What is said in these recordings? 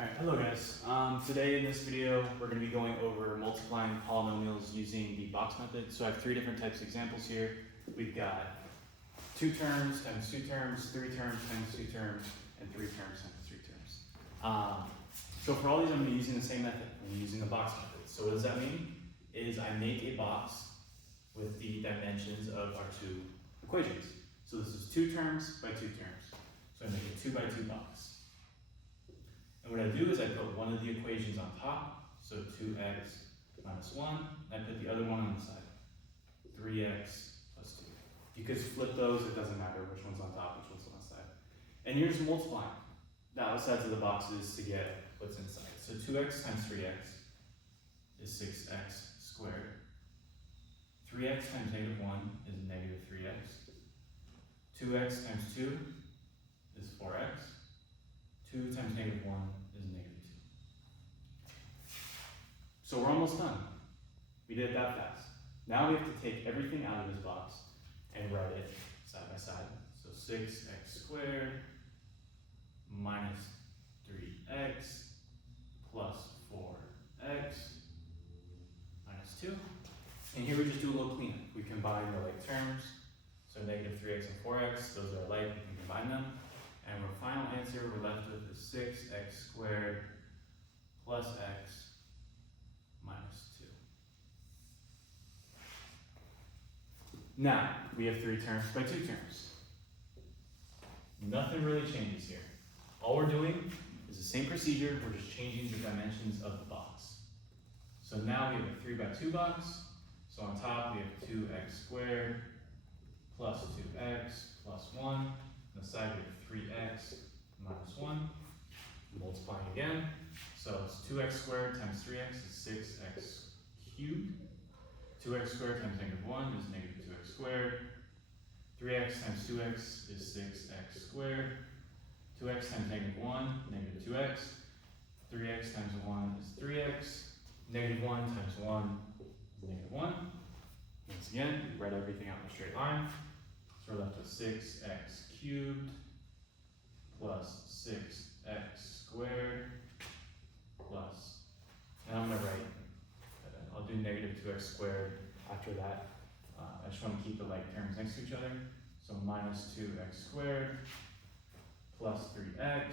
Alright, hello guys. Today in this video we're going to be going over multiplying polynomials using the box method. So I have three different types of examples here. We've got 2 terms times 2 terms, 3 terms times 2 terms, and 3 terms times 3 terms. So for all these I'm going to be using the same method. I'm using the box method. So what does that mean? Is I make a box with the dimensions of our 2 equations. So this is 2 terms by 2 terms. So I make a 2 by 2 box. And what I do is I put one of the equations on top, so 2x minus 1, and I put the other one on the side, 3x plus 2. You could flip those, it doesn't matter which one's on top, which one's on the side. And you're just multiplying the outsides of the boxes to get what's inside. So 2x times 3x is 6x squared. 3x times negative 1 is negative 3x. 2x times 2 is 4x. 2 times negative 1 is negative 2. So we're almost done. We did it that fast. Now we have to take everything out of this box and write it side by side. So 6x squared minus 3x plus 4x minus 2. And here we just do a little cleanup. We combine the like terms. So negative 3x and 4x, those are alike, we can combine them. And our final answer we're left with is 6x squared plus x minus 2. Now, we have 3 terms by 2 terms. Nothing really changes here. All we're doing is the same procedure, we're just changing the dimensions of the box. So now we have a 3 by 2 box. So on top we have 2x squared plus 2x plus 1. On the side we have 3x minus 1. Multiplying again. So it's 2x squared times 3x is 6x cubed. 2x squared times negative 1 is negative 2x squared. 3x times 2x is 6x squared. 2x times negative 1, negative 2x. 3x times 1 is 3x. Negative 1 times 1 is negative 1. Once again, we write everything out in a straight line. So we're left with 6x cubed plus 6x squared plus, and I'm going to write, I'll do negative 2x squared after that. I just want to keep the like terms next to each other. So minus 2x squared plus 3x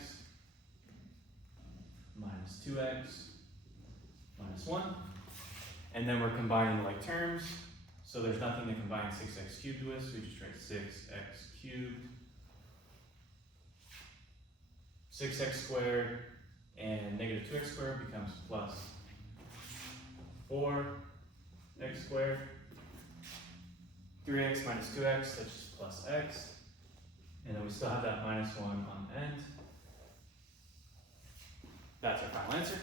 minus 2x minus 1. And then we're combining the like terms. So there's nothing to combine 6x cubed with, so we just write 6x cubed, 6x squared, and negative 2x squared becomes plus 4x squared, 3x minus 2x, that's just plus x, and then we still have that minus 1 on the end. That's our final answer.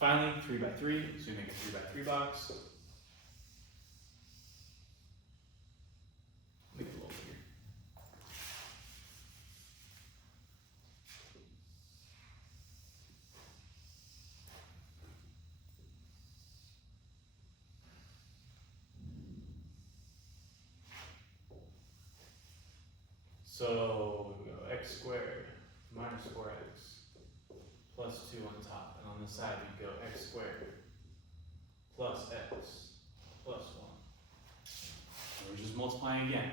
Finally, 3 by 3, so we make a 3 by 3 box. Make it a little bigger. So we go x squared minus 4x plus 2 on top, and on the side we go x squared plus x plus 1. And we're just multiplying again.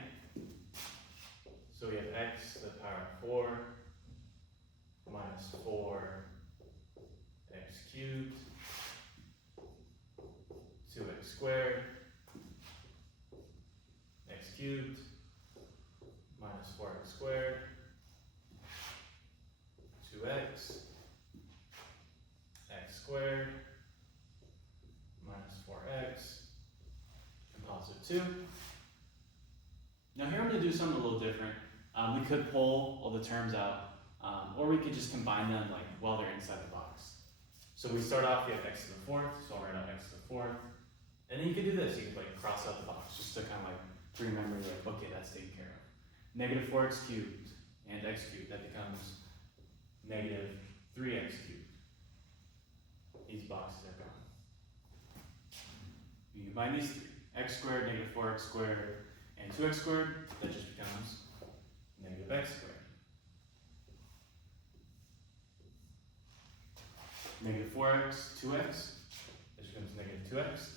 So we have x to the power of 4 minus 4x cubed, 2x squared, x cubed, minus 4x squared, 2x, x squared, minus 4x, and positive 2. Now here I'm going to do something a little different. We could pull all the terms out, or we could just combine them like while they're inside the box. So we start off, we have x to the 4th, so I'll write out x to the 4th. And then you could do this, you could like cross out the box just to kind of like remember like, okay, that's taken care of. Negative 4x cubed and x cubed, that becomes negative 3x cubed. These boxes are gone. You combine these three, x squared, negative 4x squared, and 2x squared, that just becomes negative x squared. negative 4x, 2x, this becomes negative 2x.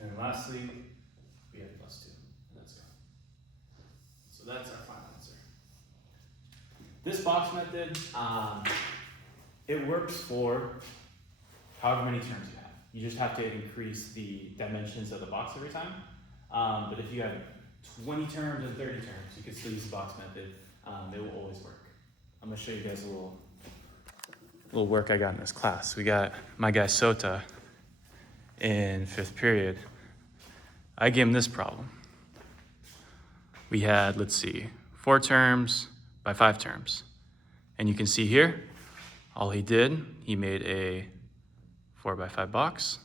And then lastly, we have plus 2, and that's gone. So that's our final answer. This box method, it works for however many terms you have. You just have to increase the dimensions of the box every time. But if you have 20 terms and 30 terms, you can still use the box method. It will always work. I'm gonna show you guys a little work I got in this class. We got my guy Sota in 5th period. I gave him this problem. We had, let's see, 4 terms by 5 terms. And you can see here, all he did, he made a 4 by 5 box.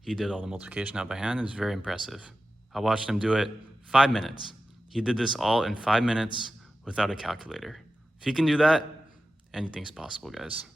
He did all the multiplication out by hand. It was very impressive. I watched him do it 5 minutes. He did this all in 5 minutes without a calculator. If he can do that, anything's possible, guys.